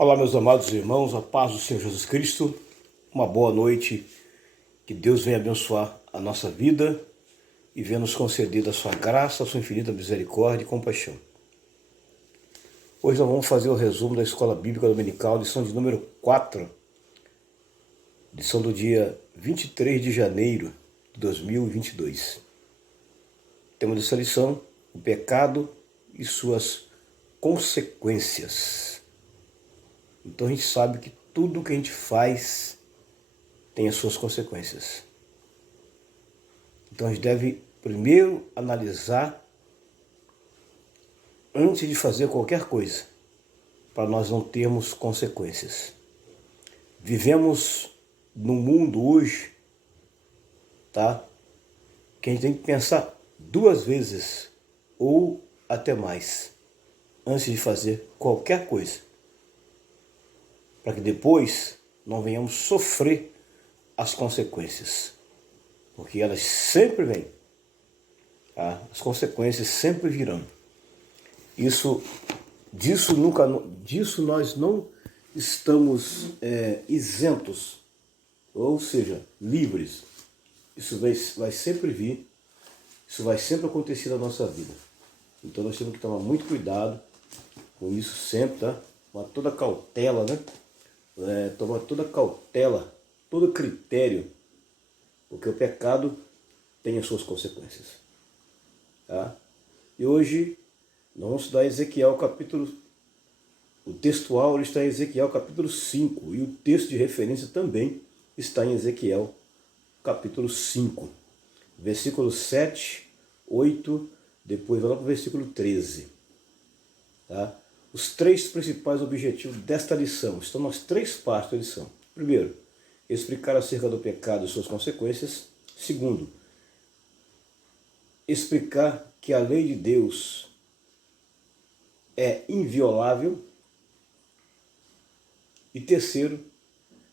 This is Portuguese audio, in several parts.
Olá, meus amados irmãos, a paz do Senhor Jesus Cristo, uma boa noite, que Deus venha abençoar a nossa vida e venha nos conceder a sua graça, a sua infinita misericórdia e compaixão. Hoje nós vamos fazer o resumo da Escola Bíblica Dominical, lição de número 4, lição do dia 23 de janeiro de 2022. O tema dessa lição, o pecado e suas consequências. Então a gente sabe que tudo que a gente faz tem as suas consequências. Então a gente deve primeiro analisar antes de fazer qualquer coisa, para nós não termos consequências. Vivemos num mundo hoje, tá? Que a gente tem que pensar duas vezes ou até mais antes de fazer qualquer coisa, para que depois não venhamos sofrer as consequências, porque elas sempre vêm, tá? As consequências sempre virão. Disso nós não estamos isentos, ou seja, livres. Isso vai sempre vir, isso vai sempre acontecer na nossa vida. Então nós temos que tomar muito cuidado com isso sempre, tá? Tomar toda cautela, né? Tomar toda cautela, todo critério, porque o pecado tem as suas consequências. Tá? E hoje nós vamos estudar Ezequiel capítulo... O textual ele está em Ezequiel capítulo 5 e o texto de referência também está em Ezequiel capítulo 5. Versículo 7, 8, depois vai lá para o versículo 13. Tá? Os três principais objetivos desta lição estão nas três partes da lição. Primeiro, explicar acerca do pecado e suas consequências. Segundo, explicar que a lei de Deus é inviolável. E terceiro,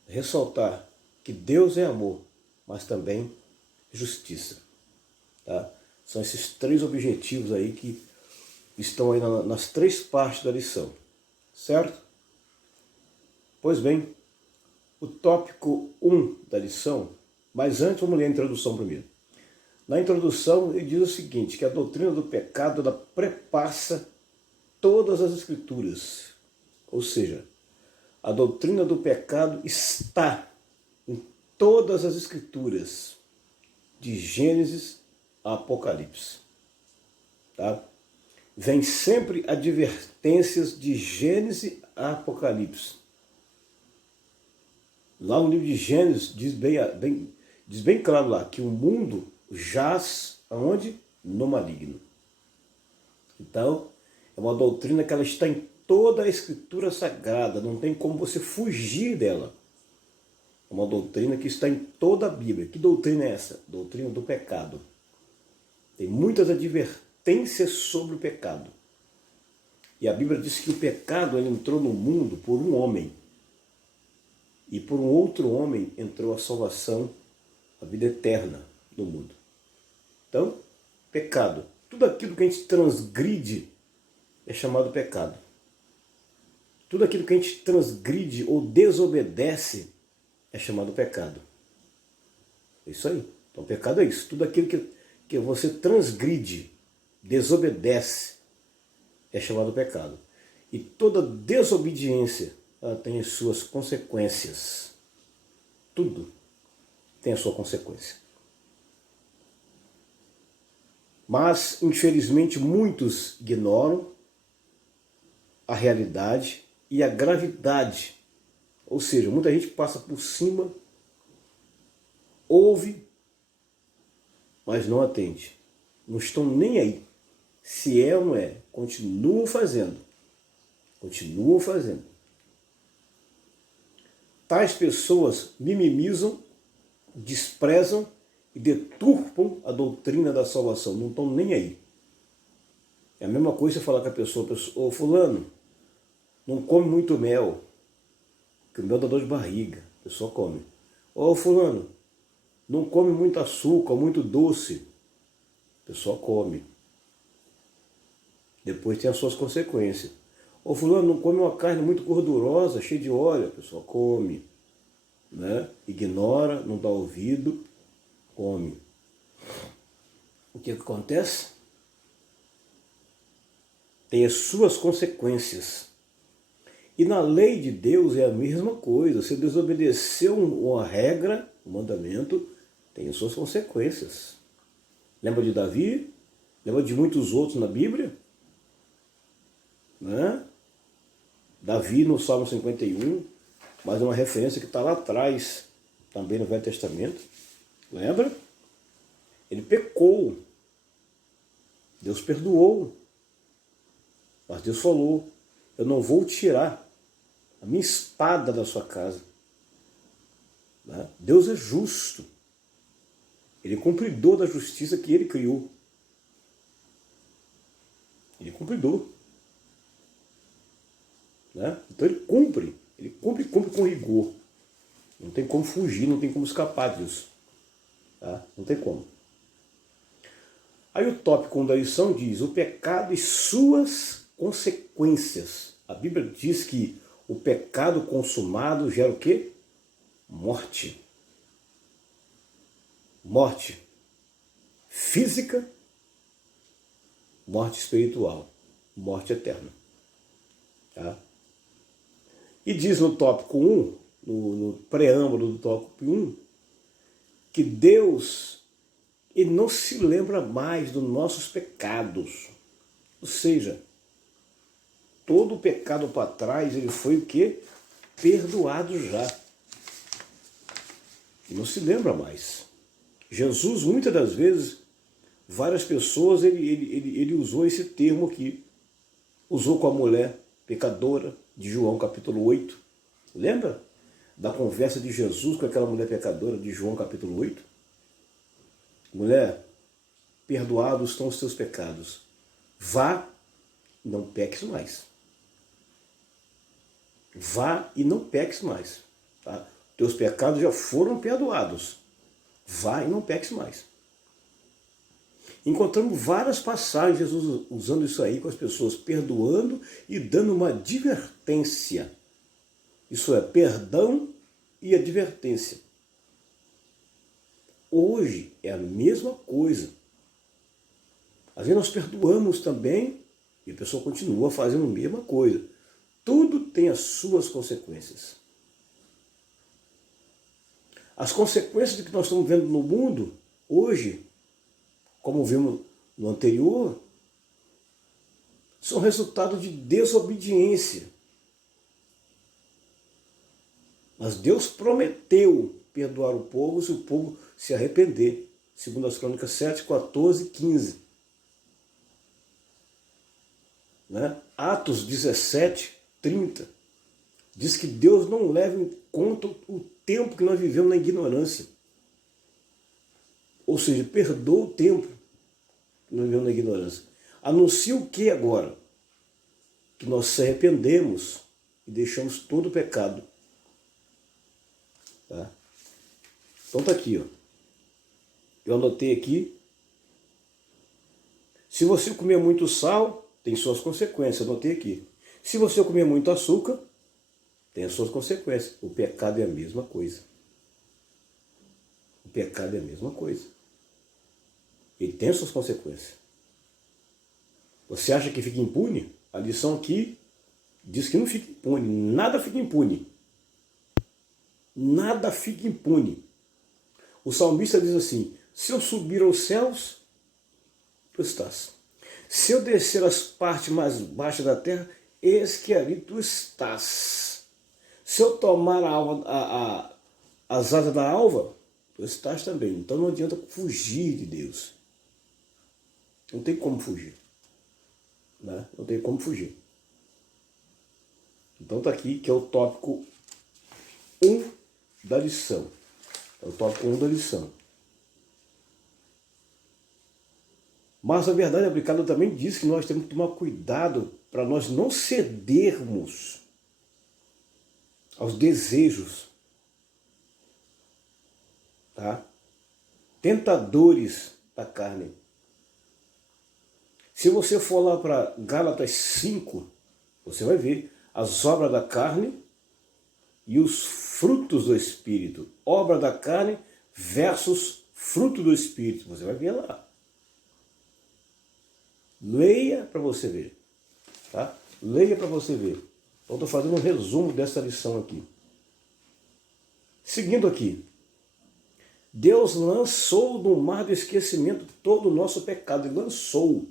ressaltar que Deus é amor, mas também justiça. Tá? São esses três objetivos aí que estão aí nas três partes da lição, certo? Pois bem, o tópico 1 da lição, mas antes vamos ler a introdução primeiro. Na introdução ele diz o seguinte, que a doutrina do pecado ela prepassa todas as escrituras, ou seja, a doutrina do pecado está em todas as escrituras, de Gênesis a Apocalipse. Tá? Vem sempre advertências de Gênesis a Apocalipse. Lá no livro de Gênesis diz bem claro lá que o mundo jaz aonde? No maligno. Então, é uma doutrina que ela está em toda a Escritura Sagrada, não tem como você fugir dela. É uma doutrina que está em toda a Bíblia. Que doutrina é essa? Doutrina do pecado. Tem muitas advertências sobre o pecado. E a Bíblia diz que o pecado ele entrou no mundo por um homem. E por um outro homem entrou a salvação, a vida eterna no mundo. Então, pecado. Tudo aquilo que a gente transgride é chamado pecado. Tudo aquilo que a gente transgride ou desobedece é chamado pecado. É isso aí. Então, pecado é isso. Tudo aquilo que você transgride, desobedece, é chamado pecado. E toda desobediência ela tem as suas consequências. Tudo tem a sua consequência. Mas, infelizmente, muitos ignoram a realidade e a gravidade. Ou seja, muita gente passa por cima, ouve, mas não atende. Não estão nem aí. Se é ou não é, continuam fazendo. Continuam fazendo. Tais pessoas minimizam, desprezam e deturpam a doutrina da salvação. Não estão nem aí. É a mesma coisa você falar com a pessoa, ô fulano, não come muito mel, que o mel dá dor de barriga, a pessoa come. Ô fulano, não come muito açúcar, muito doce, a pessoa come. Depois tem as suas consequências. O fulano não come uma carne muito gordurosa, cheia de óleo. A pessoa come, né? Ignora, não dá ouvido, come. O que acontece? Tem as suas consequências. E na lei de Deus é a mesma coisa. Se desobedeceu uma regra, um mandamento, tem as suas consequências. Lembra de Davi? Lembra de muitos outros na Bíblia? Né? Davi no Salmo 51, mas é uma referência que está lá atrás, também no Velho Testamento. Lembra? Ele pecou. Deus perdoou. Mas Deus falou, eu não vou tirar a minha espada da sua casa. Né? Deus é justo. Ele é cumpridor da justiça que ele criou. Ele é cumpridor. Né? Então ele cumpre com rigor. Não tem como fugir, não tem como escapar disso. Tá? Não tem como. Aí o tópico 1 da lição diz, o pecado e suas consequências. A Bíblia diz que o pecado consumado gera o quê? Morte. Morte física, morte espiritual, morte eterna. Tá? E diz no tópico 1, no preâmbulo do tópico 1, que Deus ele não se lembra mais dos nossos pecados. Ou seja, todo o pecado para trás, ele foi o quê? Perdoado já. E não se lembra mais. Jesus, muitas das vezes, várias pessoas, ele usou esse termo aqui. Usou com a mulher pecadora, de João capítulo 8. Lembra da conversa de Jesus com aquela mulher pecadora, de João capítulo 8? Mulher, perdoados estão os teus pecados. Vá e não peques mais. Vá e não peques mais. Tá? Teus pecados já foram perdoados. Vá e não peques mais. Encontramos várias passagens Jesus usando isso aí com as pessoas, perdoando e dando uma advertência. Isso é, perdão e advertência. Hoje é a mesma coisa. Às vezes nós perdoamos também e a pessoa continua fazendo a mesma coisa. Tudo tem as suas consequências. As consequências do que nós estamos vendo no mundo hoje, como vimos no anterior, são resultado de desobediência. Mas Deus prometeu perdoar o povo se o povo se arrepender. Segundo as Crônicas 7, 14 e 15. Né? Atos 17, 30. Diz que Deus não leva em conta o tempo que nós vivemos na ignorância. Ou seja, perdoa o tempo que nós vivemos na ignorância. Anuncia o que agora? Que nós se arrependemos e deixamos todo o pecado. Tá? Então tá aqui, ó. Eu anotei aqui. Se você comer muito sal, tem suas consequências. Eu anotei aqui. Se você comer muito açúcar, tem as suas consequências. O pecado é a mesma coisa. O pecado é a mesma coisa. Ele tem as suas consequências. Você acha que fica impune? A lição aqui diz que não fica impune. Nada fica impune. Nada fica impune. O salmista diz assim, se eu subir aos céus, tu estás. Se eu descer às partes mais baixas da terra, eis que ali tu estás. Se eu tomar as asas da alva, tu estás também. Então não adianta fugir de Deus. Não tem como fugir. Né? Não tem como fugir. Então está aqui que é o tópico 1 da lição. É o tópico 1 da lição. Mas a verdade aplicada também diz que nós temos que tomar cuidado para nós não cedermos aos desejos, tá? Tentadores da carne. Se você for lá para Gálatas 5, Você vai ver as obras da carne e os frutos do Espírito. Obra da carne versus fruto do Espírito. Você vai ver lá. Leia para você ver. Tá? Leia para você ver. Então estou fazendo um resumo dessa lição aqui. Seguindo aqui. Deus lançou no mar do esquecimento todo o nosso pecado. Ele lançou.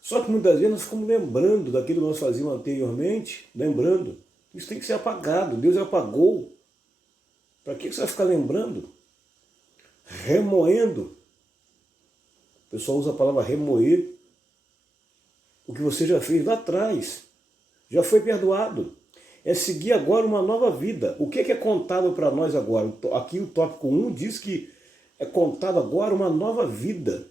Só que muitas vezes nós ficamos lembrando daquilo que nós fazíamos anteriormente, lembrando. Isso tem que ser apagado. Deus apagou. Para que você vai ficar lembrando? Remoendo. O pessoal usa a palavra remoer. O que você já fez lá atrás. Já foi perdoado. É seguir agora uma nova vida. O que é contado para nós agora? Aqui o tópico 1 diz que é contado agora uma nova vida.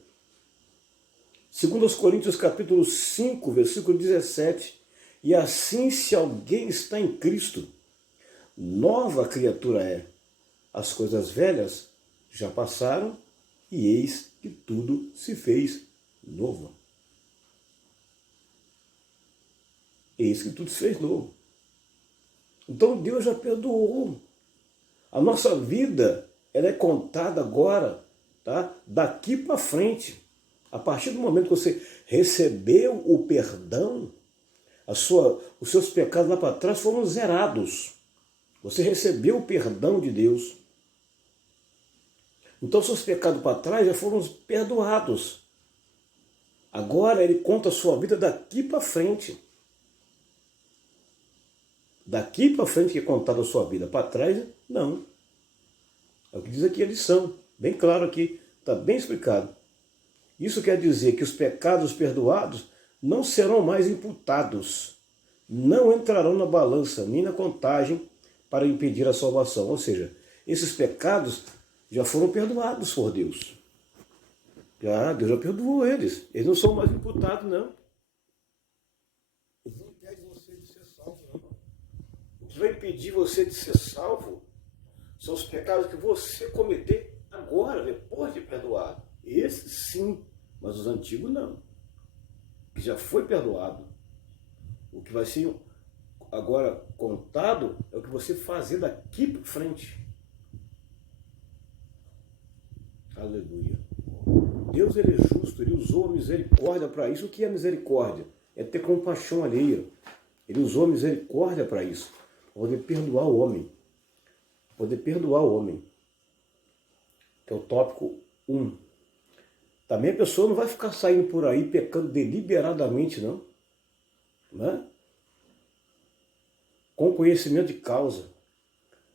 Segundo aos Coríntios capítulo 5, versículo 17. E assim, se alguém está em Cristo, nova criatura é. As coisas velhas já passaram e eis que tudo se fez novo. Eis que tudo se fez novo. Então Deus já perdoou. A nossa vida, ela é contada agora, tá? Daqui para frente. A partir do momento que você recebeu o perdão, os seus pecados lá para trás foram zerados. Você recebeu o perdão de Deus. Então seus pecados para trás já foram perdoados. Agora ele conta a sua vida daqui para frente. Daqui para frente que é contada a sua vida. Para trás, não. É o que diz aqui a lição. Bem claro aqui. Está bem explicado. Isso quer dizer que os pecados perdoados não serão mais imputados. Não entrarão na balança, nem na contagem para impedir a salvação. Ou seja, esses pecados já foram perdoados por Deus. Deus já perdoou eles. Eles não são mais imputados, não. Eles não impedem você de ser salvo, não. O que vai impedir você de ser salvo são os pecados que você cometer agora, depois de perdoado. Esse sim, mas os antigos não. Que já foi perdoado. O que vai ser agora contado é o que você fazer daqui para frente. Aleluia. Deus, ele é justo, ele usou a misericórdia para isso. O que é misericórdia? É ter compaixão alheia. Ele usou a misericórdia para isso. Para poder perdoar o homem. Poder perdoar o homem. Que é o tópico 1. Também a pessoa não vai ficar saindo por aí pecando deliberadamente, não. Né? Com conhecimento de causa.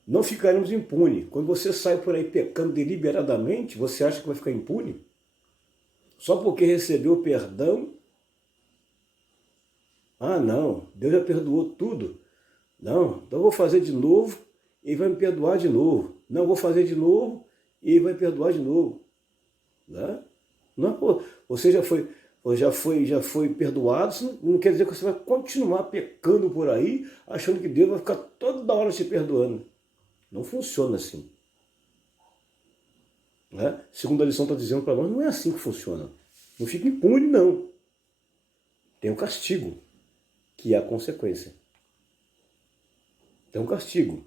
Não ficaremos impunes. Quando você sai por aí pecando deliberadamente, você acha que vai ficar impune? Só porque recebeu o perdão? Ah, não, Deus já perdoou tudo. Não, então eu vou fazer de novo e vai me perdoar de novo. Não, vou fazer de novo e vai me perdoar de novo. Né? Não, pô, você já foi perdoado, isso não quer dizer que você vai continuar pecando por aí, achando que Deus vai ficar toda hora te perdoando. Não funciona assim. Né? Segundo a lição está dizendo para nós, não é assim que funciona. Não fica impune, não. Tem um castigo, que é a consequência. Tem um castigo.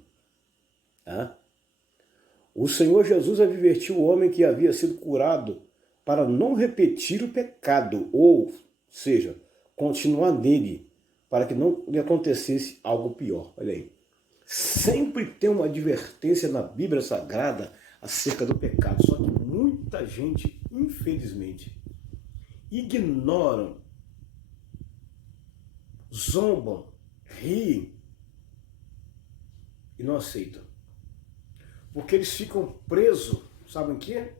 Tá? O Senhor Jesus advertiu o homem que havia sido curado para não repetir o pecado, ou seja, continuar nele, para que não lhe acontecesse algo pior. Olha aí. Sempre tem uma advertência na Bíblia Sagrada acerca do pecado, só que muita gente, infelizmente, ignoram, zombam, riem e não aceitam. Porque eles ficam presos, sabem o quê?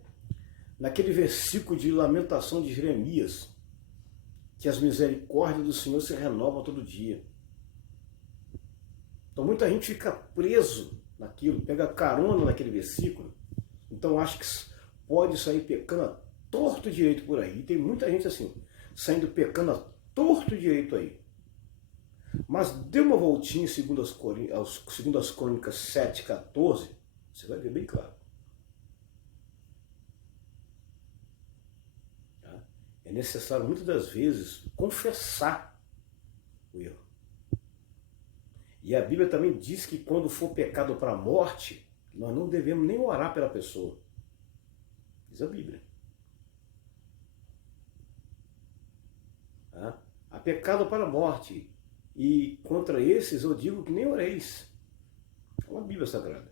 Naquele versículo de lamentação de Jeremias, que as misericórdias do Senhor se renovam todo dia. Então muita gente fica preso naquilo, pega carona naquele versículo, então acha que pode sair pecando a torto direito por aí. E tem muita gente assim, saindo pecando a torto direito aí. Mas dê uma voltinha segundo as Crônicas 7:14, você vai ver bem claro. É necessário muitas das vezes confessar o erro. E a Bíblia também diz que quando for pecado para a morte, nós não devemos nem orar pela pessoa. Diz a Bíblia. Há pecado para a morte. E contra esses eu digo que nem oreis. É uma Bíblia Sagrada.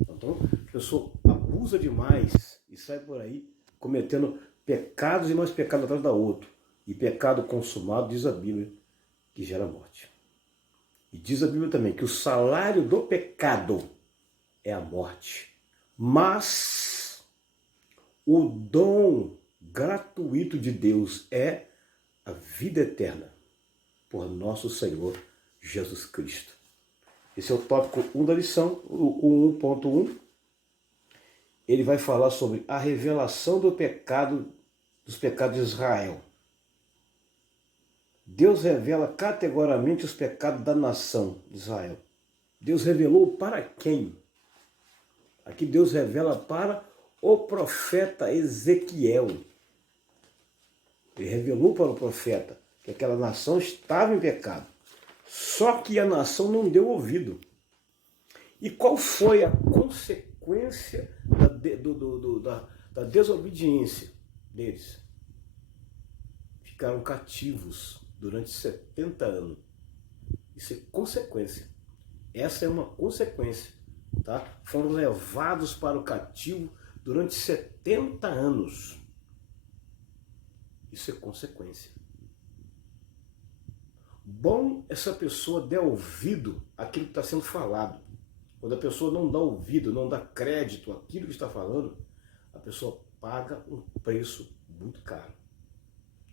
Então, a pessoa abusa demais e sai por aí cometendo pecados e mais pecado atrás da outro. E pecado consumado, diz a Bíblia, que gera morte. E diz a Bíblia também que o salário do pecado é a morte. Mas o dom gratuito de Deus é a vida eterna por nosso Senhor Jesus Cristo. Esse é o tópico 1 da lição, o 1.1. Ele vai falar sobre a revelação do pecado, dos pecados de Israel. Deus revela categoricamente os pecados da nação de Israel. Deus revelou para quem? Aqui Deus revela para o profeta Ezequiel. Ele revelou para o profeta que aquela nação estava em pecado. Só que a nação não deu ouvido. E qual foi a consequência da desobediência deles? Ficaram cativos durante 70 anos. Isso é consequência. Essa é uma consequência. Tá? Foram levados para o cativo durante 70 anos. Isso é consequência. Bom essa pessoa der ouvido àquilo que está sendo falado. Quando a pessoa não dá ouvido, não dá crédito àquilo que está falando, a pessoa paga um preço muito caro.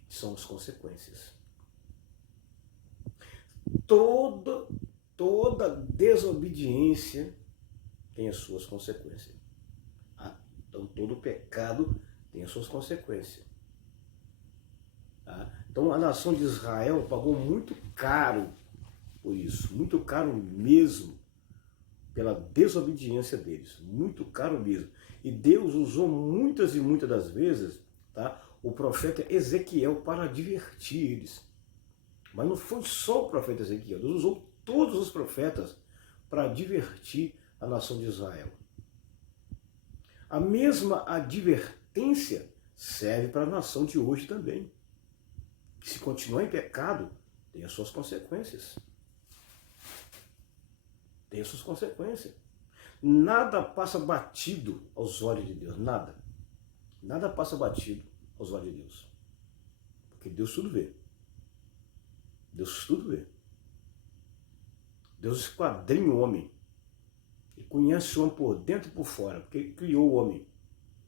São as consequências. Toda desobediência tem as suas consequências. Então todo pecado tem as suas consequências. Tá? Então a nação de Israel pagou muito caro por isso, muito caro mesmo, pela desobediência deles, muito caro mesmo. E Deus usou muitas e muitas das vezes, tá, o profeta Ezequiel para advertir eles. Mas não foi só o profeta Ezequiel, Deus usou todos os profetas para advertir a nação de Israel. A mesma advertência serve para a nação de hoje também. Que se continuar em pecado, tem as suas consequências. Tem as suas consequências. Nada passa batido aos olhos de Deus, nada. Nada passa batido aos olhos de Deus. Porque Deus tudo vê. Deus tudo vê. Deus esquadrinha o homem. Ele conhece o homem por dentro e por fora, porque ele criou o homem.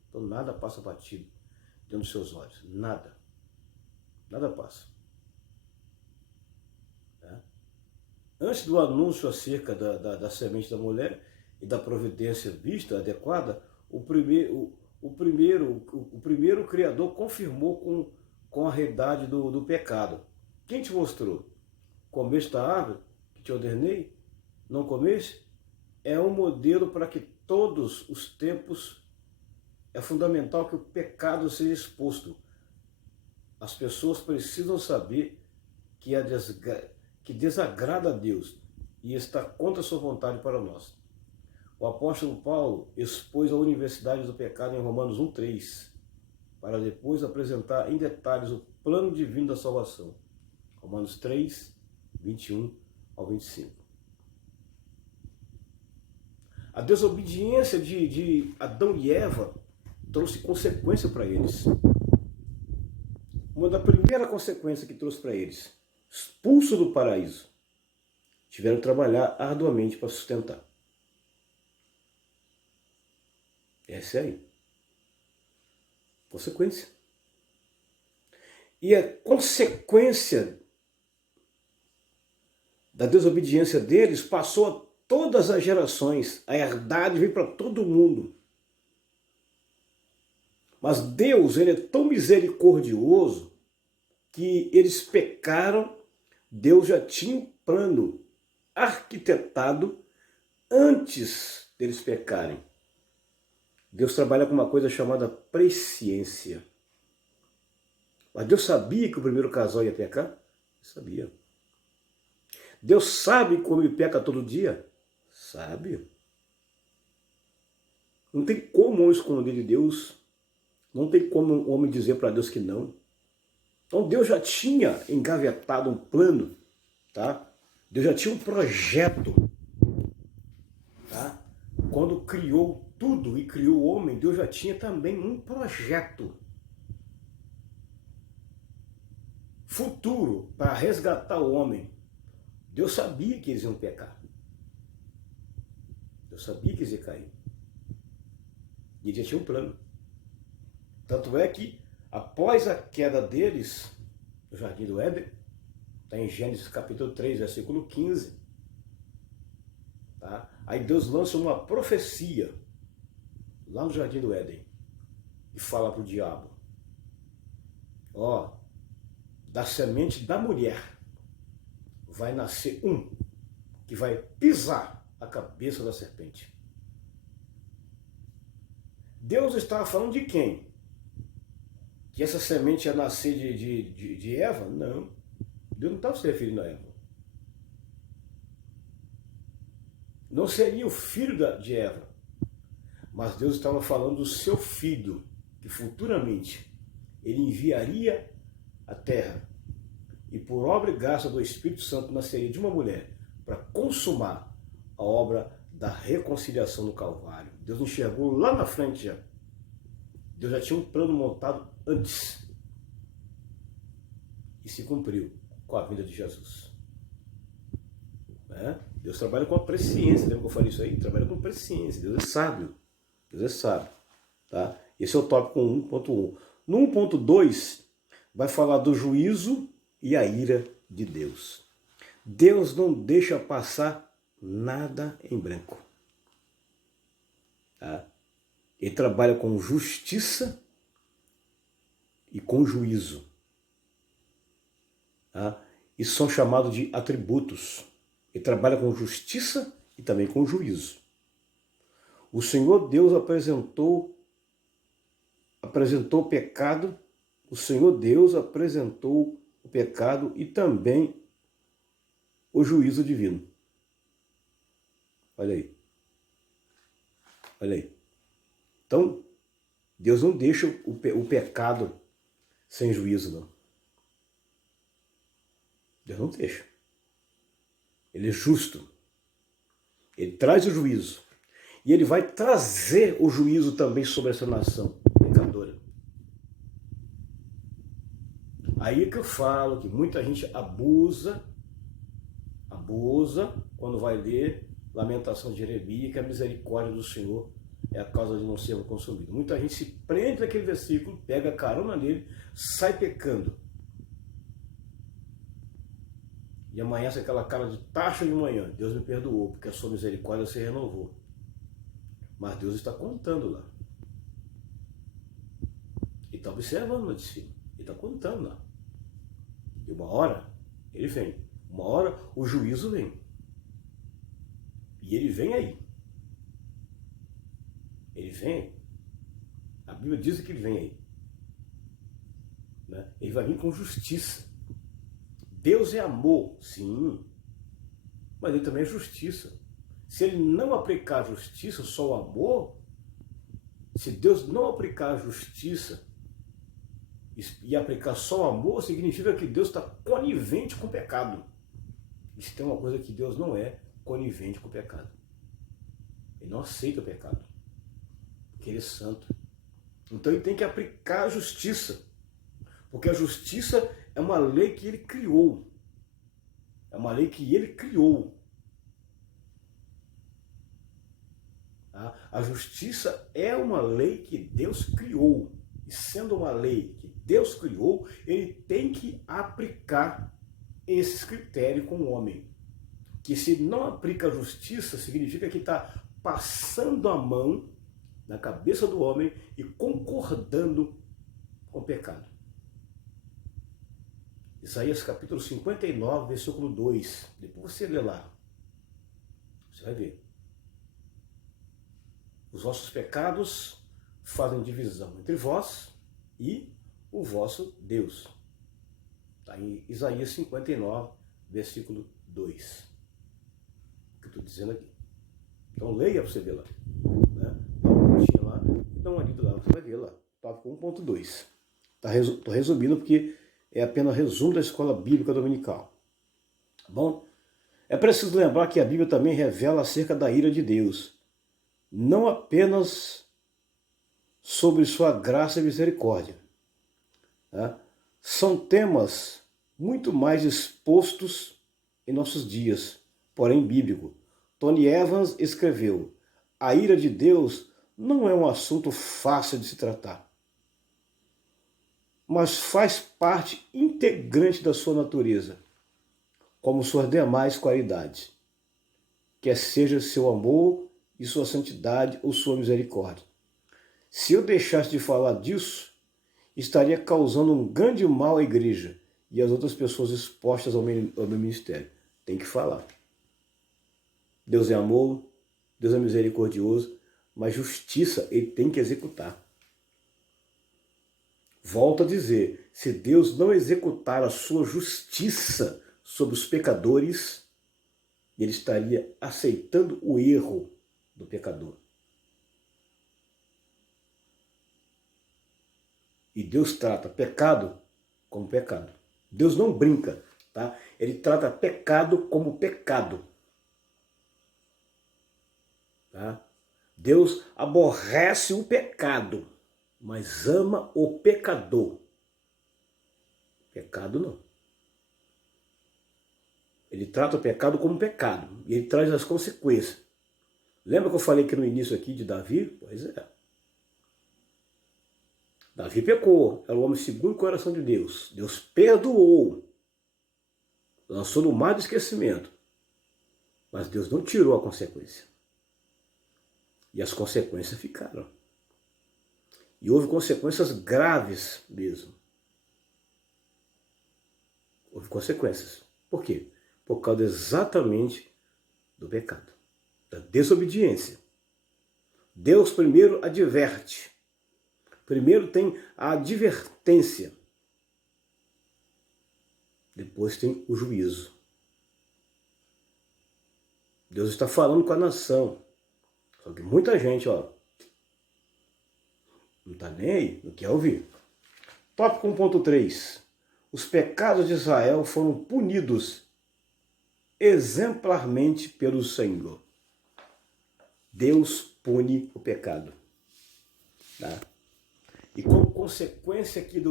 Então nada passa batido dentro dos seus olhos. Nada. Nada passa. Tá? Antes do anúncio acerca da semente da mulher e da providência vista, adequada, o primeiro Criador confirmou com a realidade do pecado. Quem te mostrou? Comeste da árvore que te ordenei? Não comeste? É um modelo para que todos os tempos é fundamental que o pecado seja exposto. As pessoas precisam saber que desagrada a Deus e está contra a sua vontade para nós. O apóstolo Paulo expôs a universidade do pecado em Romanos 1,3, para depois apresentar em detalhes o plano divino da salvação. Romanos 3, 21 ao 25. A desobediência de Adão e Eva trouxe consequência para eles. Uma da primeira consequência que trouxe para eles, expulso do paraíso, tiveram que trabalhar arduamente para sustentar. Essa é aí. Consequência. E a consequência da desobediência deles passou a todas as gerações. A herdade veio para todo mundo. Mas Deus, ele é tão misericordioso que eles pecaram. Deus já tinha um plano arquitetado antes deles pecarem. Deus trabalha com uma coisa chamada presciência. Mas Deus sabia que o primeiro casal ia pecar? Sabia. Deus sabe como ele peca todo dia? Sabe. Não tem como um esconder de Deus. Não tem como um homem dizer para Deus que não. Então Deus já tinha engavetado um plano, tá? Deus já tinha um projeto, tá? Quando criou tudo e criou o homem, Deus já tinha também um projeto futuro para resgatar o homem. Deus sabia que eles iam pecar. Deus sabia que eles iam cair. E ele já tinha um plano. Tanto é que, após a queda deles, no Jardim do Éden, está em Gênesis capítulo 3, versículo 15. Tá? Aí Deus lança uma profecia lá no Jardim do Éden e fala para o diabo: ó, da semente da mulher vai nascer um que vai pisar a cabeça da serpente. Deus estava falando de quem? Que essa semente ia nascer de Eva? Não. Deus não estava se referindo a Eva. Não seria o filho de Eva. Mas Deus estava falando do seu filho, que futuramente ele enviaria à terra. E por obra e graça do Espírito Santo nasceria de uma mulher para consumar a obra da reconciliação no Calvário. Deus enxergou lá na frente já. Deus já tinha um plano montado antes. E se cumpriu com a vinda de Jesus. Né? Deus trabalha com a presciência. Lembra que eu falei isso aí? Trabalha com presciência. Deus é sábio. Deus é sábio. Tá? Esse é o tópico 1.1. No 1.2 vai falar do juízo e a ira de Deus. Deus não deixa passar nada em branco. Tá? Ele trabalha com justiça e com juízo. Tá? Isso são chamados de atributos. Ele trabalha com justiça e também com juízo. O Senhor Deus apresentou o pecado. O Senhor Deus apresentou o pecado e também o juízo divino. Olha aí. Olha aí. Então, Deus não deixa o pecado sem juízo, não. Deus não deixa. Ele é justo. Ele traz o juízo. E ele vai trazer o juízo também sobre essa nação pecadora. Aí é que eu falo que muita gente abusa quando vai ler Lamentação de Jeremias, que a misericórdia do Senhor é a causa de não sermos consumidos. Muita gente se prende naquele versículo, pega carona nele, sai pecando. E amanhece aquela cara de taxa de manhã. Deus me perdoou, porque a sua misericórdia se renovou. Mas Deus está contando lá. Ele está observando lá de cima. Ele está contando lá. E uma hora, ele vem. Uma hora, o juízo vem. E ele vem aí. Ele vem. A Bíblia diz que ele vem aí. Né? Ele vai vir com justiça. Deus é amor, sim. Mas ele também é justiça. Se ele não aplicar a justiça, só o amor, se Deus não aplicar a justiça e aplicar só o amor, significa que Deus está conivente com o pecado. E se tem uma coisa que Deus não é, conivente com o pecado. Ele não aceita o pecado. Porque ele é santo. Então ele tem que aplicar a justiça. Porque a justiça é uma lei que ele criou. É uma lei que ele criou. Tá? A justiça é uma lei que Deus criou. E sendo uma lei que Deus criou, ele tem que aplicar esses critérios com o homem. Que se não aplica a justiça, significa que está passando a mão na cabeça do homem e concordando com o pecado. Isaías capítulo 59, versículo 2. Depois você lê lá. Você vai ver. Os vossos pecados fazem divisão entre vós e o vosso Deus. Está em Isaías 59, versículo 2. O que eu estou dizendo aqui. Então leia para você ver lá. Né? Dá uma olhadinha lá e dá uma lida lá, você vai ver lá. Tópico 1.2. Estou resumindo porque é apenas resumo da escola bíblica dominical. Tá bom? É preciso lembrar que a Bíblia também revela acerca da ira de Deus. Não apenas sobre sua graça e misericórdia. Tá? São temas muito mais expostos em nossos dias, porém bíblico. Tony Evans escreveu: a ira de Deus não é um assunto fácil de se tratar, mas faz parte integrante da sua natureza, como suas demais qualidades, quer seja seu amor e sua santidade ou sua misericórdia. Se eu deixasse de falar disso, estaria causando um grande mal à igreja e às outras pessoas expostas ao meu ministério. Tem que falar. Deus é amor, Deus é misericordioso, mas justiça ele tem que executar. Volto a dizer, se Deus não executar a sua justiça sobre os pecadores, ele estaria aceitando o erro do pecador. E Deus trata pecado como pecado. Deus não brinca, tá? Ele trata pecado como pecado. Tá? Deus aborrece o pecado, mas ama o pecador. Pecado não. Ele trata o pecado como pecado e ele traz as consequências. Lembra que eu falei aqui no início aqui de Davi? Pois é. Davi pecou, era o homem segundo o coração de Deus. Deus perdoou, lançou no mar do esquecimento. Mas Deus não tirou a consequência. E as consequências ficaram. E houve consequências graves mesmo. Houve consequências. Por quê? Por causa exatamente do pecado, da desobediência. Deus primeiro adverte. Primeiro tem a advertência. Depois tem o juízo. Deus está falando com a nação. Só que muita gente, não está nem aí, não quer ouvir. Tópico 1.3. Os pecados de Israel foram punidos exemplarmente pelo Senhor. Deus pune o pecado. Tá? E como consequência aqui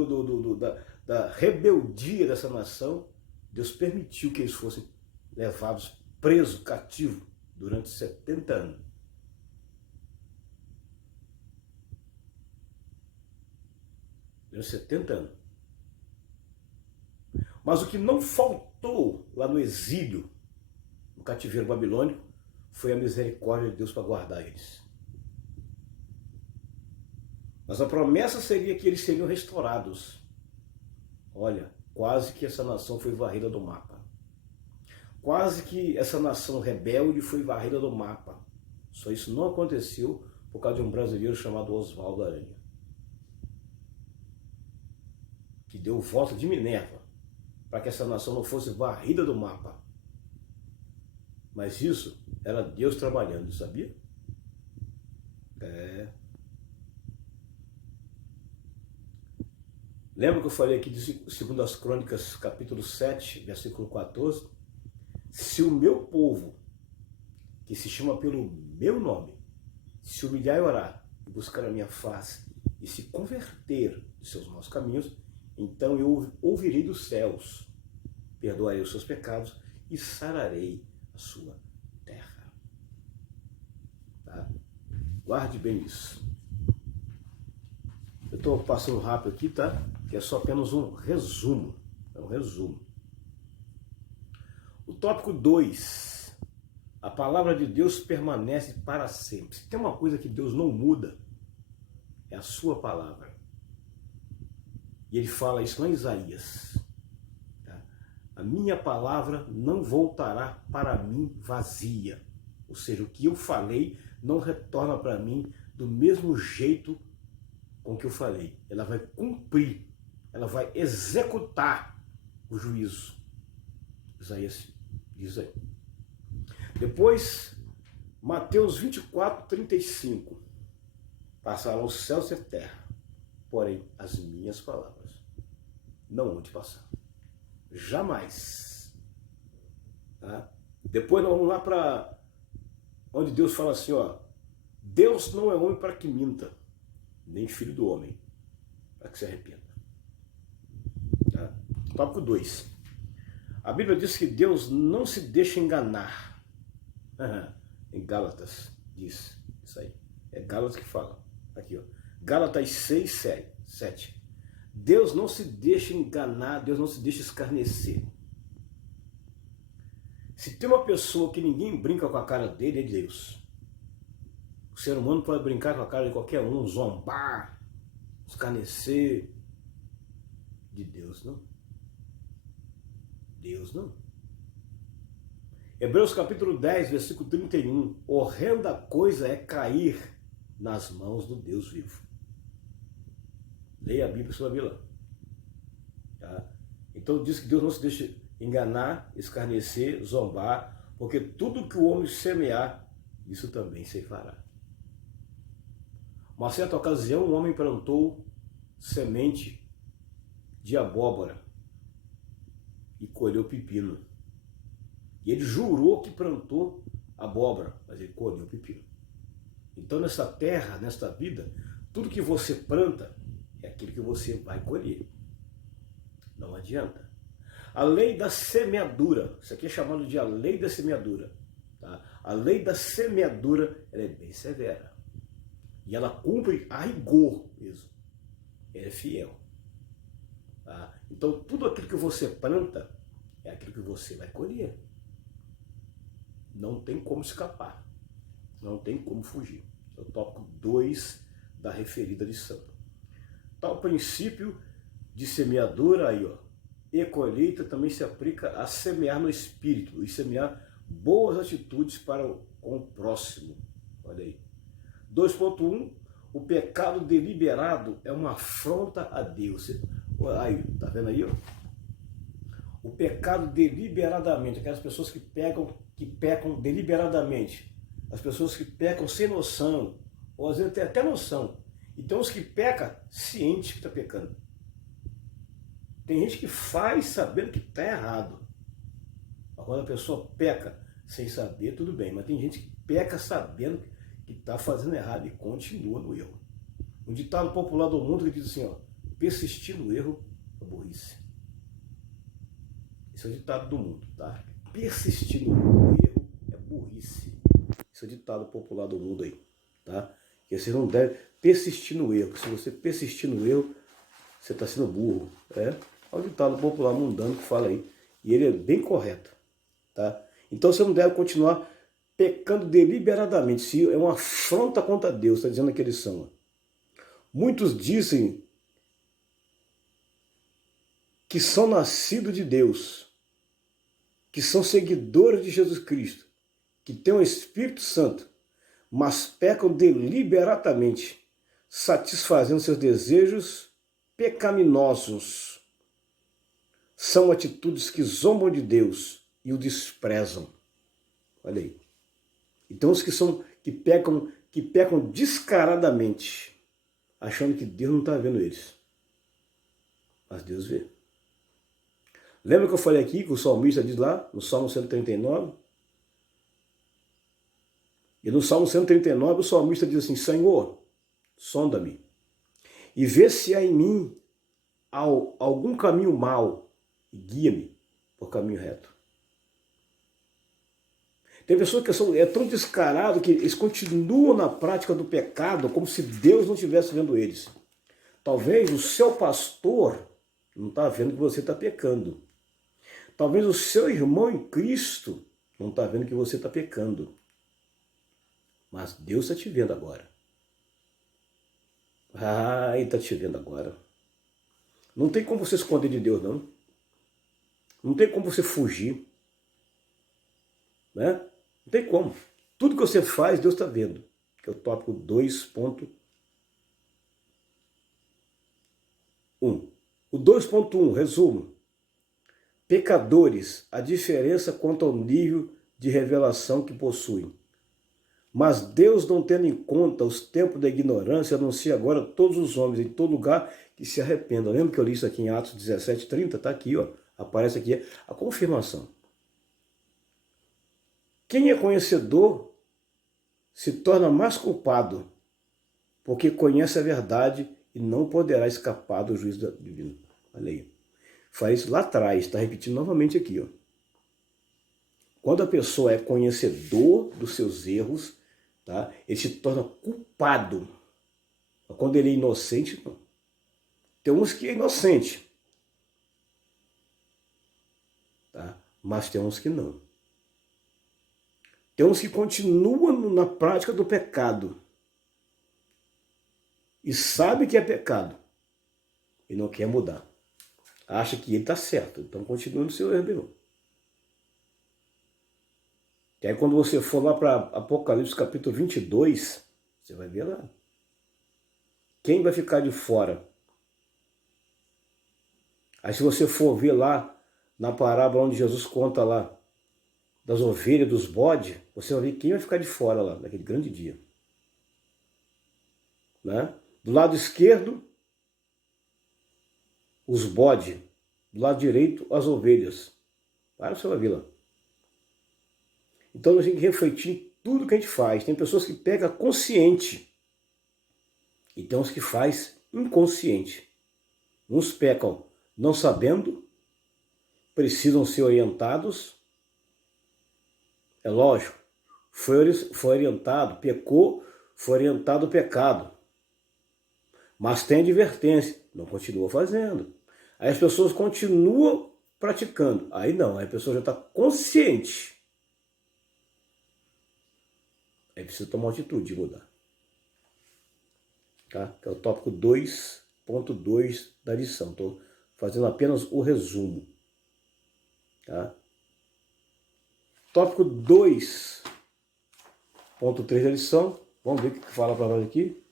da rebeldia dessa nação, Deus permitiu que eles fossem levados presos, cativos, durante 70 anos. Durante 70 anos. Mas o que não faltou lá no exílio, no cativeiro babilônico, foi a misericórdia de Deus para guardar eles. Mas a promessa seria que eles seriam restaurados. Olha, quase que essa nação foi varrida do mapa. Quase que essa nação rebelde foi varrida do mapa. Só isso não aconteceu por causa de um brasileiro chamado Oswaldo Aranha, que deu o voto de Minerva para que essa nação não fosse varrida do mapa. Mas isso era Deus trabalhando, sabia? Lembra que eu falei aqui de 2 Crônicas, capítulo 7, versículo 14? Se o meu povo, que se chama pelo meu nome, se humilhar e orar, e buscar a minha face, e se converter de seus maus caminhos, então eu ouvirei dos céus, perdoarei os seus pecados e sararei a sua terra. Tá? Guarde bem isso. Eu estou passando rápido aqui, tá? Que é só apenas um resumo. É um resumo. O tópico 2. A palavra de Deus permanece para sempre. Se tem uma coisa que Deus não muda, é a sua palavra. E ele fala isso lá em Isaías. Tá? A minha palavra não voltará para mim vazia. Ou seja, o que eu falei não retorna para mim do mesmo jeito com que eu falei. Ela vai cumprir ela vai executar o juízo. Isaías diz aí. Depois, Mateus 24, 35. Passarão os céus e a terra, porém as minhas palavras não vão te passar. Jamais. Tá? Depois nós vamos lá para onde Deus fala assim, ó, Deus não é homem para que minta, nem filho do homem para que se arrependa. Tá? Tópico 2. A Bíblia diz que Deus não se deixa enganar. Em Gálatas diz isso aí. É Gálatas que fala. Aqui, ó. Gálatas 6, 7. Deus não se deixa enganar, Deus não se deixa escarnecer. Se tem uma pessoa que ninguém brinca com a cara dele, é Deus. O ser humano pode brincar com a cara de qualquer um, zombar, escarnecer. De Deus não. Deus não. Hebreus capítulo 10, versículo 31. Horrenda coisa é cair nas mãos do Deus vivo. Leia a Bíblia, você vai ver lá. Tá? Então diz que Deus não se deixa enganar, escarnecer, zombar, porque tudo que o homem semear, isso também se fará. Uma certa ocasião, um homem plantou semente de abóbora e colheu pepino. E ele jurou que plantou abóbora, mas ele colheu pepino. Então nessa terra, nesta vida, tudo que você planta é aquilo que você vai colher. Não adianta. A lei da semeadura, isso aqui é chamado de a lei da semeadura. Tá? A lei da semeadura, ela é bem severa. E ela cumpre a rigor mesmo. Ela é fiel. Tá? Então tudo aquilo que você planta é aquilo que você vai colher. Não tem como escapar. Não tem como fugir. É o tópico 2 da referida lição. Tal princípio de semeadura aí, ó, e colheita também se aplica a semear no espírito e semear boas atitudes com o próximo. Olha aí. 2.1. O pecado deliberado é uma afronta a Deus. Aí, tá vendo aí, ó? O pecado deliberadamente, aquelas pessoas que pecam deliberadamente, as pessoas que pecam sem noção, ou às vezes tem até noção. E tem uns que pecam ciente que está pecando. Tem gente que faz sabendo que está errado. Quando a pessoa peca sem saber, tudo bem, mas tem gente que peca sabendo que está fazendo errado e continua no erro. Um ditado popular do mundo que diz assim, ó, persistir no erro é burrice. Esse é o ditado do mundo, tá? Persistir no erro é burrice. Esse é o ditado popular do mundo aí, tá? Que você não deve persistir no erro. Se você persistir no erro, você está sendo burro. É o ditado popular mundano que fala aí. E ele é bem correto, tá? Então você não deve continuar pecando deliberadamente. Se é uma afronta contra Deus, está dizendo que eles são. Muitos dizem que são nascidos de Deus, que são seguidores de Jesus Cristo, que têm o Espírito Santo, mas pecam deliberadamente, satisfazendo seus desejos pecaminosos. São atitudes que zombam de Deus e o desprezam. Olha aí. Então os que pecam descaradamente, achando que Deus não está vendo eles. Mas Deus vê. Lembra que eu falei aqui que o salmista diz lá, no Salmo 139? E no Salmo 139 o salmista diz assim, Senhor, sonda-me e vê se há em mim algum caminho mau e guia-me por caminho reto. Tem pessoas que é tão descarado que eles continuam na prática do pecado como se Deus não estivesse vendo eles. Talvez o seu pastor não está vendo que você está pecando. Talvez o seu irmão em Cristo não está vendo que você está pecando. Mas Deus está te vendo agora. Ah, Ele está te vendo agora. Não tem como você esconder de Deus, não. Não tem como você fugir. Né? Não tem como. Tudo que você faz, Deus está vendo. Que é o tópico 2.1. O O 2.1, resumo. Pecadores, a diferença quanto ao nível de revelação que possuem. Mas Deus, não tendo em conta os tempos da ignorância, anuncia agora a todos os homens em todo lugar que se arrependam. Lembra que eu li isso aqui em Atos 17:30? Está aqui, ó. Aparece aqui a confirmação. Quem é conhecedor se torna mais culpado, porque conhece a verdade e não poderá escapar do juízo divino. Olha aí. Faz isso lá atrás, está repetindo novamente aqui, ó. Quando a pessoa é conhecedor dos seus erros, tá, ele se torna culpado. Quando ele é inocente, não. Tem uns que é inocente, tá? Mas tem uns que não. Tem uns que continuam na prática do pecado e sabe que é pecado e não quer mudar. Acha que ele está certo, então continua no seu erro. E aí quando você for lá para Apocalipse capítulo 22, você vai ver lá. Quem vai ficar de fora? Aí se você for ver lá na parábola onde Jesus conta lá das ovelhas, dos bodes, você vai ver quem vai ficar de fora lá, naquele grande dia. Né? Do lado esquerdo, os bodes. Do lado direito, as ovelhas. Para você vai ver lá. Então nós temos que refletir em tudo que a gente faz. Tem pessoas que pegam consciente e tem uns que faz inconsciente. Uns pecam não sabendo, precisam ser orientados. É lógico, foi orientado, pecou, foi orientado o pecado. Mas tem advertência, não continua fazendo. Aí as pessoas continuam praticando. Aí não, aí a pessoa já está consciente. Aí precisa tomar uma atitude de mudar. Tá? Que é o tópico 2.2 da lição. Estou fazendo apenas o resumo. Tá? Tópico 2.3 da lição. Vamos ver o que fala para nós aqui.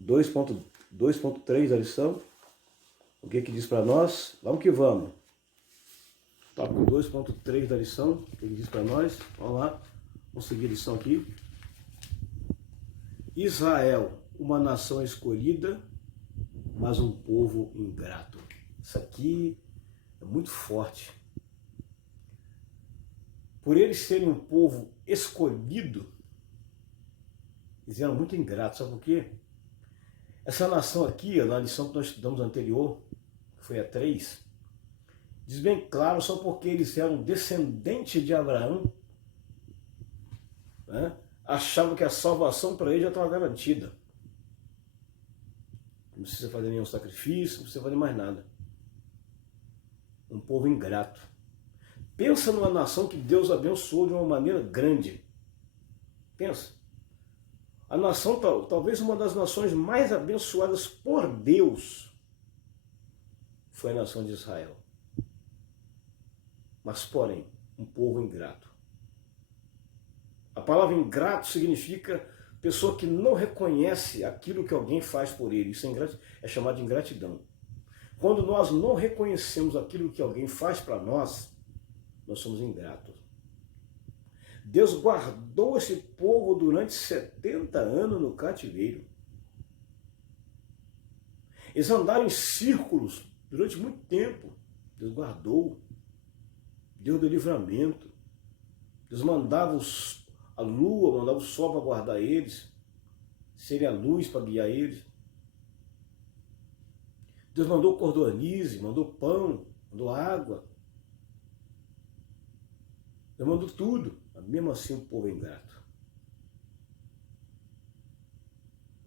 2.3 da lição. O que diz para nós? Vamos que vamos. Tópico 2.3 da lição. O que diz para nós? Vamos lá. Vamos seguir a lição aqui. Israel, uma nação escolhida, mas um povo ingrato. Isso aqui é muito forte. Por eles serem um povo escolhido, eles eram muito ingratos. Sabe por quê? Essa nação aqui, na lição que nós estudamos anterior, que foi a 3, diz bem claro, só porque eles eram descendentes de Abraão, né, achavam que a salvação para eles já estava garantida. Não precisa fazer nenhum sacrifício, não precisa fazer mais nada. Um povo ingrato. Pensa numa nação que Deus abençoou de uma maneira grande. Pensa. A nação, talvez uma das nações mais abençoadas por Deus, foi a nação de Israel. Mas, porém, um povo ingrato. A palavra ingrato significa pessoa que não reconhece aquilo que alguém faz por ele. Isso é chamado de ingratidão. Quando nós não reconhecemos aquilo que alguém faz para nós somos ingratos. Deus guardou esse povo durante 70 anos no cativeiro. Eles andaram em círculos durante muito tempo. Deus guardou. Deus deu livramento. Deus mandava a lua, mandava o sol para guardar eles. Seria a luz para guiar eles. Deus mandou cordonize, mandou pão, mandou água. Deus mandou tudo. Mas mesmo assim o povo é ingrato.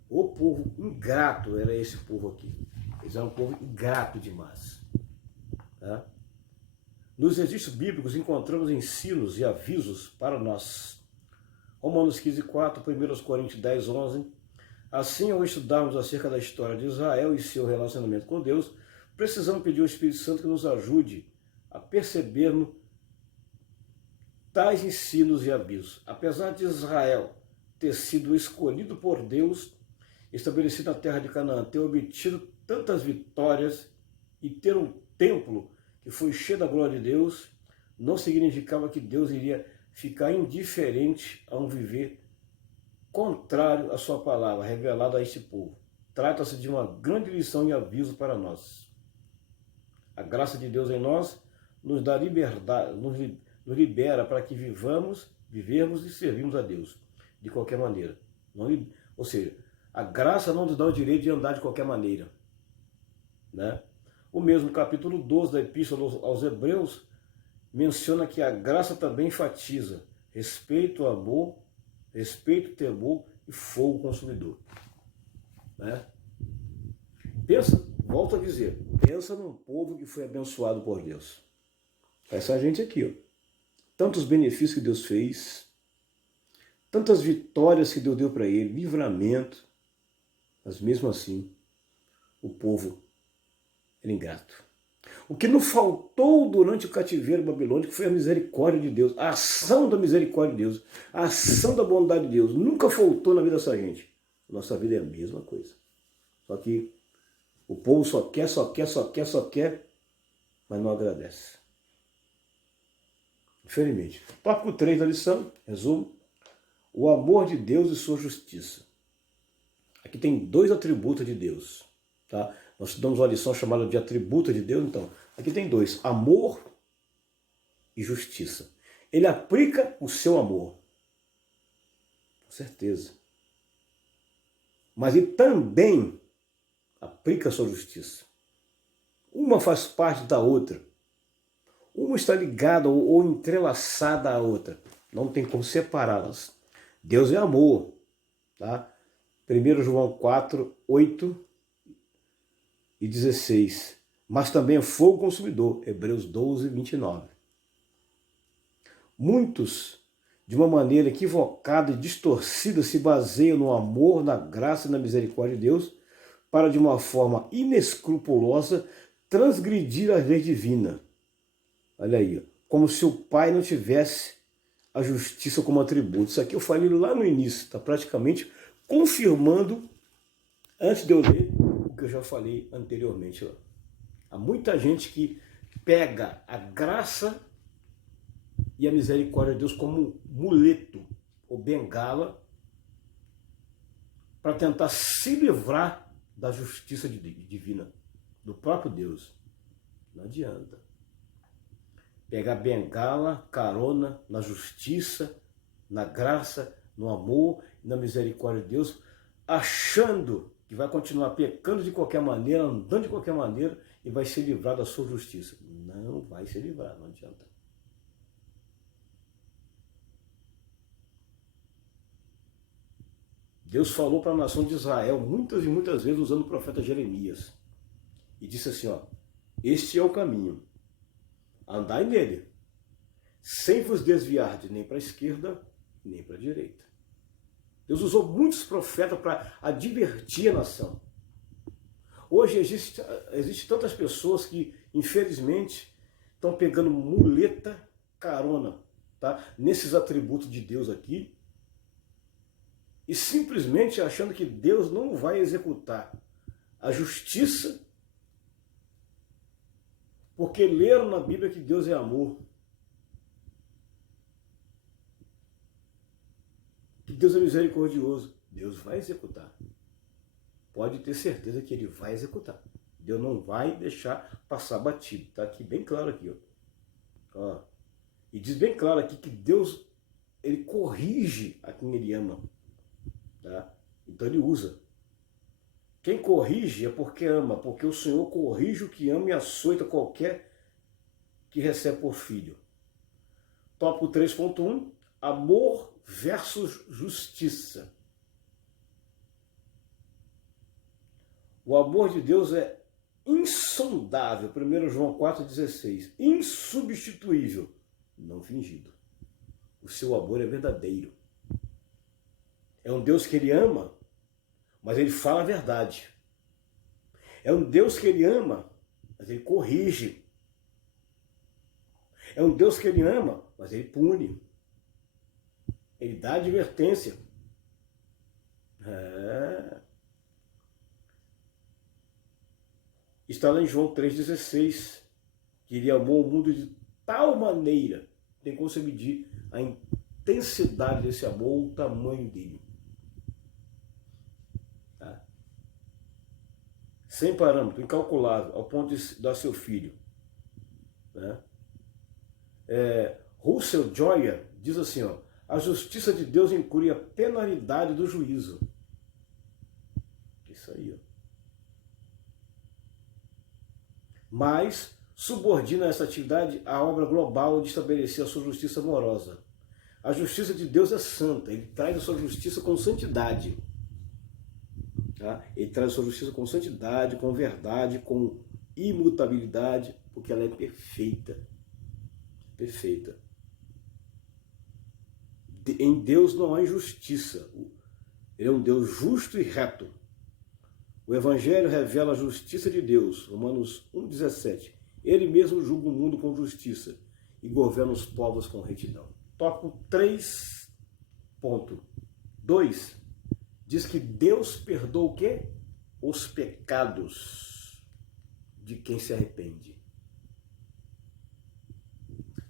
O povo ingrato era esse povo aqui. Eles eram um povo ingrato demais. Tá? Nos registros bíblicos encontramos ensinos e avisos para nós. Romanos 15:4, 1 Coríntios 10:11. Assim, ao estudarmos acerca da história de Israel e seu relacionamento com Deus, precisamos pedir ao Espírito Santo que nos ajude a percebermos tais ensinos e avisos. Apesar de Israel ter sido escolhido por Deus, estabelecido na terra de Canaã, ter obtido tantas vitórias, e ter um templo que foi cheio da glória de Deus não significava que Deus iria ficar indiferente a um viver contrário à sua palavra, revelada a este povo. Trata-se de uma grande lição e aviso para nós. A graça de Deus em nós nos dá liberdade, nos libera para que vivemos e servimos a Deus, de qualquer maneira. Ou seja, a graça não nos dá o direito de andar de qualquer maneira. Né? O mesmo capítulo 12 da Epístola aos Hebreus menciona que a graça também enfatiza respeito, amor, respeito, temor e fogo consumidor. Né? Pensa, volto a dizer, pensa num povo que foi abençoado por Deus. Essa gente aqui, ó. Tantos benefícios que Deus fez, tantas vitórias que Deus deu para ele, livramento, mas mesmo assim, o povo era ingrato. O que não faltou durante o cativeiro babilônico foi a misericórdia de Deus, a ação da misericórdia de Deus, a ação da bondade de Deus. Nunca faltou na vida dessa gente. Nossa vida é a mesma coisa. Só que o povo só quer, mas não agradece. Infelizmente. Tópico 3 da lição, resumo. O amor de Deus e sua justiça. Aqui tem 2 atributos de Deus. Tá? Nós estudamos uma lição chamada de atributo de Deus, então. Aqui tem 2, amor e justiça. Ele aplica o seu amor. Com certeza. Mas ele também aplica a sua justiça. Uma faz parte da outra. Uma está ligada ou entrelaçada à outra. Não tem como separá-las. Deus é amor. Tá? 1 João 4, 8 e 16. Mas também é fogo consumidor. Hebreus 12, 29. Muitos, de uma maneira equivocada e distorcida, se baseiam no amor, na graça e na misericórdia de Deus, para de uma forma inescrupulosa transgredir a lei divina. Olha aí, ó, como se o Pai não tivesse a justiça como atributo. Isso aqui eu falei lá no início, está praticamente confirmando, antes de eu ler, o que eu já falei anteriormente. Ó. Há muita gente que pega a graça e a misericórdia de Deus como muleto ou bengala para tentar se livrar da justiça divina, do próprio Deus. Não adianta. Pegar bengala, carona na justiça, na graça, no amor e na misericórdia de Deus, achando que vai continuar pecando de qualquer maneira, andando de qualquer maneira e vai se livrar da sua justiça. Não vai se livrar, não adianta. Deus falou para a nação de Israel muitas e muitas vezes usando o profeta Jeremias. E disse assim, ó, este é o caminho, andai nele, sem vos desviar nem para a esquerda, nem para a direita. Deus usou muitos profetas para advertir a nação. Hoje existe tantas pessoas que, infelizmente, estão pegando muleta, carona, tá? Nesses atributos de Deus aqui, e simplesmente achando que Deus não vai executar a justiça, porque leram na Bíblia que Deus é amor, que Deus é misericordioso. Deus vai executar. Pode ter certeza que Ele vai executar. Deus não vai deixar passar batido. Está aqui bem claro aqui. Ó. E diz bem claro aqui que Deus, Ele corrige a quem Ele ama. Tá? Então Ele usa. Quem corrige é porque ama, porque o Senhor corrige o que ama e açoita qualquer que recebe por filho. Tópico 3.1, amor versus justiça. O amor de Deus é insondável, 1 João 4,16, insubstituível, não fingido. O seu amor é verdadeiro. É um Deus que Ele ama, mas Ele fala a verdade. É um Deus que Ele ama, mas Ele corrige. É um Deus que Ele ama, mas Ele pune. Ele dá advertência. Está lá em João 3,16, que ele amou o mundo de tal maneira, tem como você medir a intensidade desse amor, o tamanho dele. Tá? Sem parâmetro, incalculável, ao ponto de dar seu filho. Né? Russell Joya diz assim, ó, a justiça de Deus inclui a penalidade do juízo. Isso aí, ó. Mas subordina essa atividade à obra global de estabelecer a sua justiça amorosa. A justiça de Deus é santa, ele traz a sua justiça com santidade. Tá? Ele traz a sua justiça com santidade, com verdade, com imutabilidade, porque ela é perfeita. Perfeita. Em Deus não há injustiça. Ele é um Deus justo e reto. O Evangelho revela a justiça de Deus, Romanos 1,17. Ele mesmo julga o mundo com justiça e governa os povos com retidão. Tópico 3.2 diz que Deus perdoa o quê? Os pecados de quem se arrepende.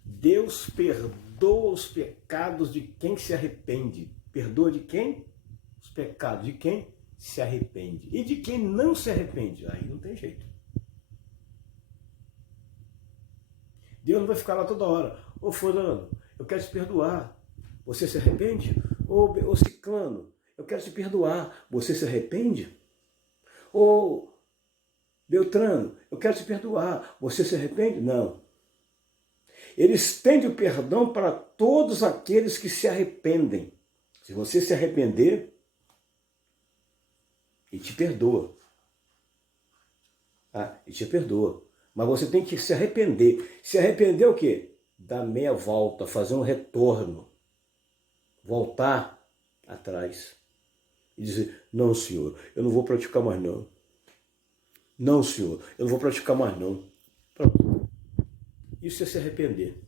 Deus perdoa os pecados de quem se arrepende. Perdoa de quem? Os pecados de quem se arrepende. E de quem não se arrepende? Aí não tem jeito. Deus não vai ficar lá toda hora. Ô fulano, eu quero te perdoar. Você se arrepende? Ô ciclano, eu quero te perdoar. Você se arrepende? Ô Beltrano, eu quero te perdoar. Você se arrepende? Não. Ele estende o perdão para todos aqueles que se arrependem. Se você se arrepender, ele te perdoa. Ele te perdoa. Mas você tem que se arrepender. Se arrepender é o quê? Dar meia volta, fazer um retorno. Voltar atrás. E dizer, não senhor, eu não vou praticar mais não. Não senhor, eu não vou praticar mais não. Pronto. Isso é se arrepender.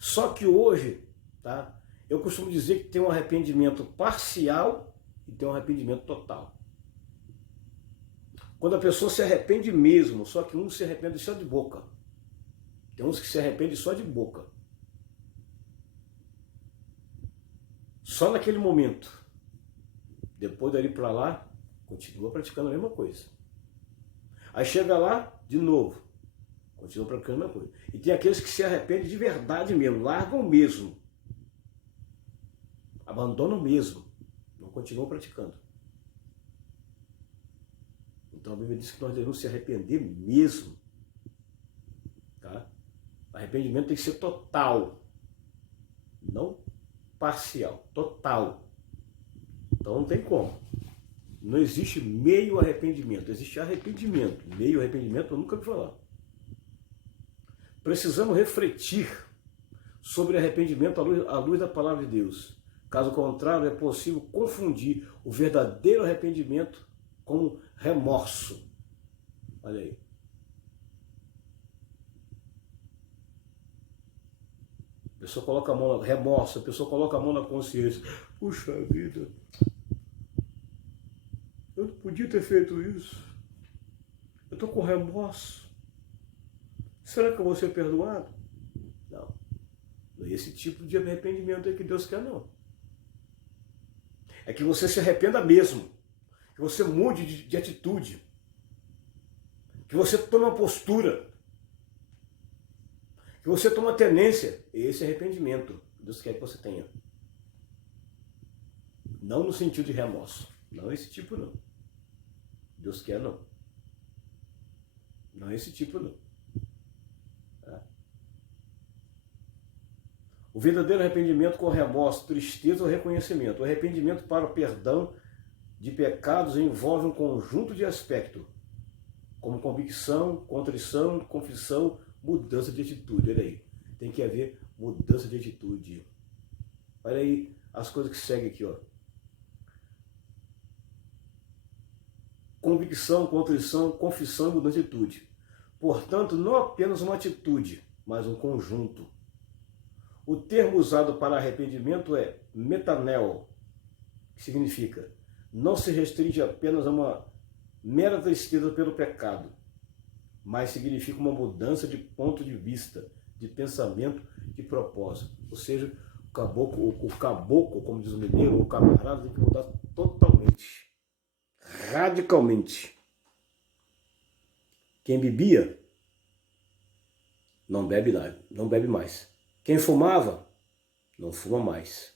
Só que hoje, tá? Eu costumo dizer que tem um arrependimento parcial e tem um arrependimento total. Quando a pessoa se arrepende mesmo, só que um se arrepende só de boca. Tem uns que se arrependem só de boca. Só naquele momento. Depois dali para lá, continua praticando a mesma coisa. Aí chega lá, de novo. Continua praticando a mesma coisa. E tem aqueles que se arrependem de verdade mesmo, largam mesmo. Abandonam mesmo. Não continuam praticando. Então a Bíblia diz que nós devemos se arrepender mesmo. Tá? O arrependimento tem que ser total. Não parcial. Total. Então não tem como. Não existe meio arrependimento. Existe arrependimento. Meio arrependimento eu nunca ouvi falar. Precisamos refletir sobre arrependimento à luz da palavra de Deus. Caso contrário, é possível confundir o verdadeiro arrependimento com remorso. Olha aí. A pessoa coloca a mão na remorso, a pessoa coloca a mão na consciência. Puxa vida, eu não podia ter feito isso. Eu estou com remorso. Será que eu vou ser perdoado? Não. Não é esse tipo de arrependimento aí que Deus quer, não. É que você se arrependa mesmo. Que você mude de atitude. Que você tome uma postura. Que você tome uma tenência. Esse arrependimento Deus quer que você tenha. Não no sentido de remorso. Não esse tipo, não. Deus quer, não. Não esse tipo, não. Tá? O verdadeiro arrependimento com remorso, tristeza ou reconhecimento. O arrependimento para o perdão de pecados envolve um conjunto de aspectos, como convicção, contrição, confissão, mudança de atitude. Olha aí, tem que haver mudança de atitude. Olha aí as coisas que seguem aqui, ó. Convicção, contrição, confissão e mudança de atitude. Portanto, não apenas uma atitude, mas um conjunto. O termo usado para arrependimento é metanel, que significa não se restringe apenas a uma mera tristeza pelo pecado, mas significa uma mudança de ponto de vista, de pensamento, de propósito. Ou seja, o caboclo, como diz o mineiro, o camarada, tem que mudar totalmente, radicalmente. Quem bebia, não bebe mais. Quem fumava, não fuma mais.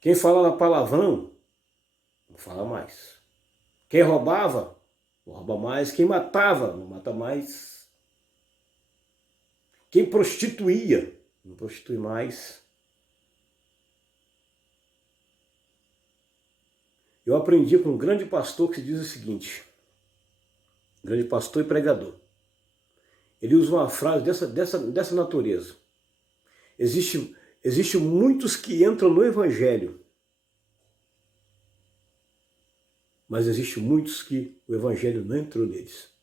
Quem falava palavrão, não fala mais. Quem roubava, não rouba mais. Quem matava, não mata mais. Quem prostituía, não prostitui mais. Eu aprendi com um grande pastor que diz o seguinte, grande pastor e pregador. Ele usa uma frase dessa natureza. Existe muitos que entram no Evangelho, mas existe muitos que o Evangelho não entrou neles.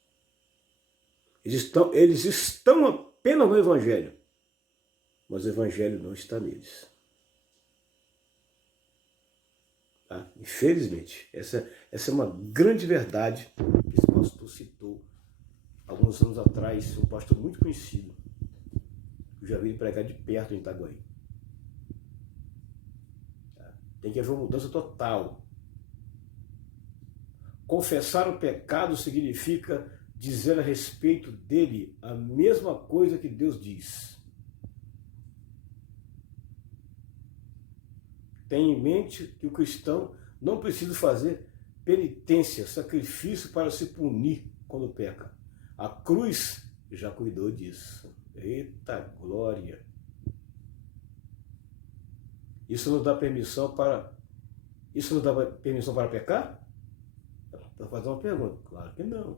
Eles estão apenas no Evangelho, mas o Evangelho não está neles. Tá? Infelizmente, essa é uma grande verdade que esse pastor citou alguns anos atrás, um pastor muito conhecido. Eu já vi ele pregar de perto em Itaguaí. Tá? Tem que haver uma mudança total. Confessar o pecado significa dizer a respeito dele a mesma coisa que Deus diz. Tenha em mente que o cristão não precisa fazer penitência, sacrifício para se punir quando peca. A cruz já cuidou disso. Eita glória! Isso nos dá permissão para pecar? Para fazer uma pergunta. Claro que não.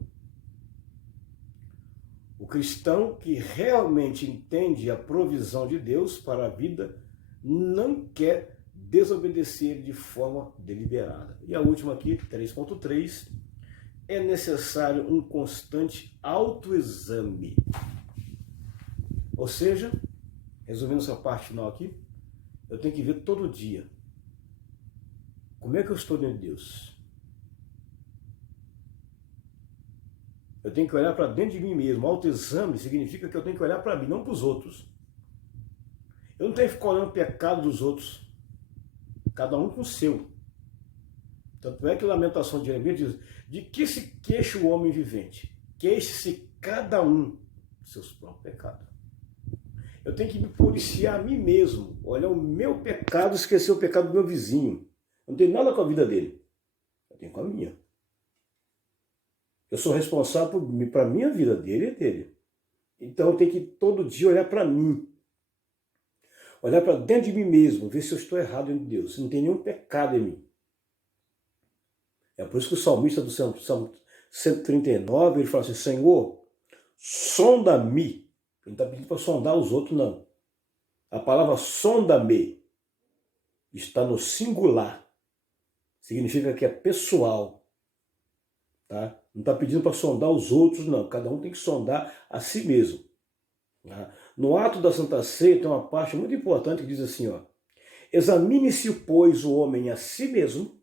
O cristão que realmente entende a provisão de Deus para a vida não quer desobedecer de forma deliberada. E a última aqui, 3.3, é necessário um constante autoexame. Ou seja, resumindo essa parte final aqui, eu tenho que ver todo dia como é que eu estou dentro de Deus. Eu tenho que olhar para dentro de mim mesmo. Autoexame significa que eu tenho que olhar para mim, não para os outros. Eu não tenho que ficar olhando o pecado dos outros. Cada um com o seu. Tanto é que Lamentação de Jeremias diz: de que se queixa o homem vivente? Queixe-se cada um de seus próprios pecados. Eu tenho que me policiar a mim mesmo, olhar o meu pecado e esquecer o pecado do meu vizinho. Eu não tenho nada com a vida dele. Eu tenho com a minha. Eu sou responsável para a minha vida, dele e dele. Então eu tenho que todo dia olhar para mim. Olhar para dentro de mim mesmo, ver se eu estou errado em Deus, se não tem nenhum pecado em mim. É por isso que o salmista do Salmo 139, ele fala assim: Senhor, sonda-me. Ele não está pedindo para sondar os outros, não. A palavra sonda-me está no singular. Significa que é pessoal. Tá? Não está pedindo para sondar os outros, não. Cada um tem que sondar a si mesmo. Tá? No ato da Santa Ceia tem uma parte muito importante que diz assim, ó: examine-se, pois, o homem a si mesmo,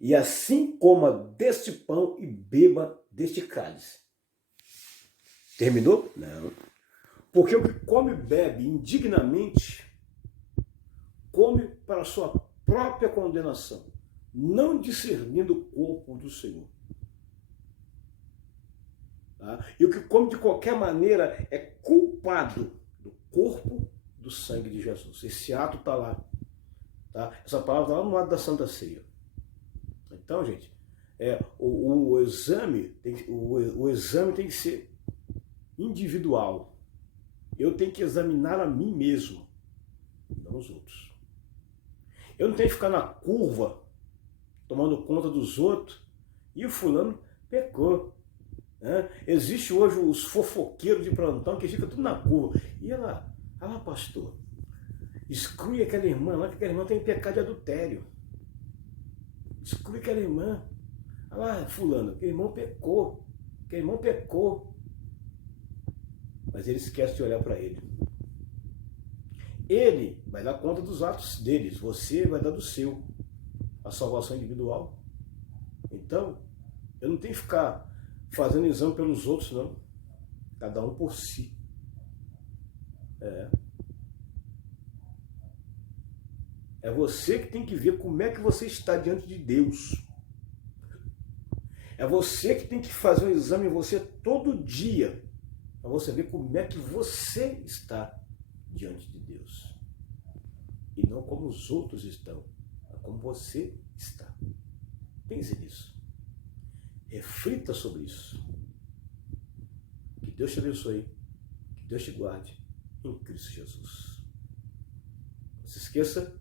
e assim coma deste pão e beba deste cálice. Terminou? Não. Porque o que come e bebe indignamente, come para a sua própria condenação, não discernindo o corpo do Senhor. Tá? E o que come de qualquer maneira é culpado do corpo, do sangue de Jesus. Esse ato está lá. Tá? Essa palavra está lá no ato da Santa Ceia. Então, gente, o exame tem que ser individual. Eu tenho que examinar a mim mesmo, não os outros. Eu não tenho que ficar na curva, tomando conta dos outros, e o fulano pecou. Né? Existe hoje os fofoqueiros de plantão que ficam tudo na curva. E olha lá, pastor, exclui aquela irmã lá, que aquela irmã tem pecado de adultério. Exclui aquela irmã. Olha lá, fulano, aquele irmão pecou. Aquele irmão pecou. Mas ele esquece de olhar para ele. Ele vai dar conta dos atos deles, você vai dar do seu. A salvação individual. Então, eu não tenho que ficar fazendo exame pelos outros, não. Cada um por si. É você que tem que ver como é que você está diante de Deus. É você que tem que fazer um exame em você todo dia, para você ver como é que você está diante de Deus. E não como os outros estão, mas como você está. Pense nisso. Reflita sobre isso. Que Deus te abençoe. Que Deus te guarde em Cristo Jesus. Não se esqueça,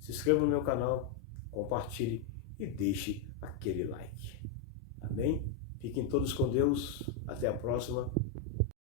se inscreva no meu canal, compartilhe e deixe aquele like. Amém? Fiquem todos com Deus. Até a próxima.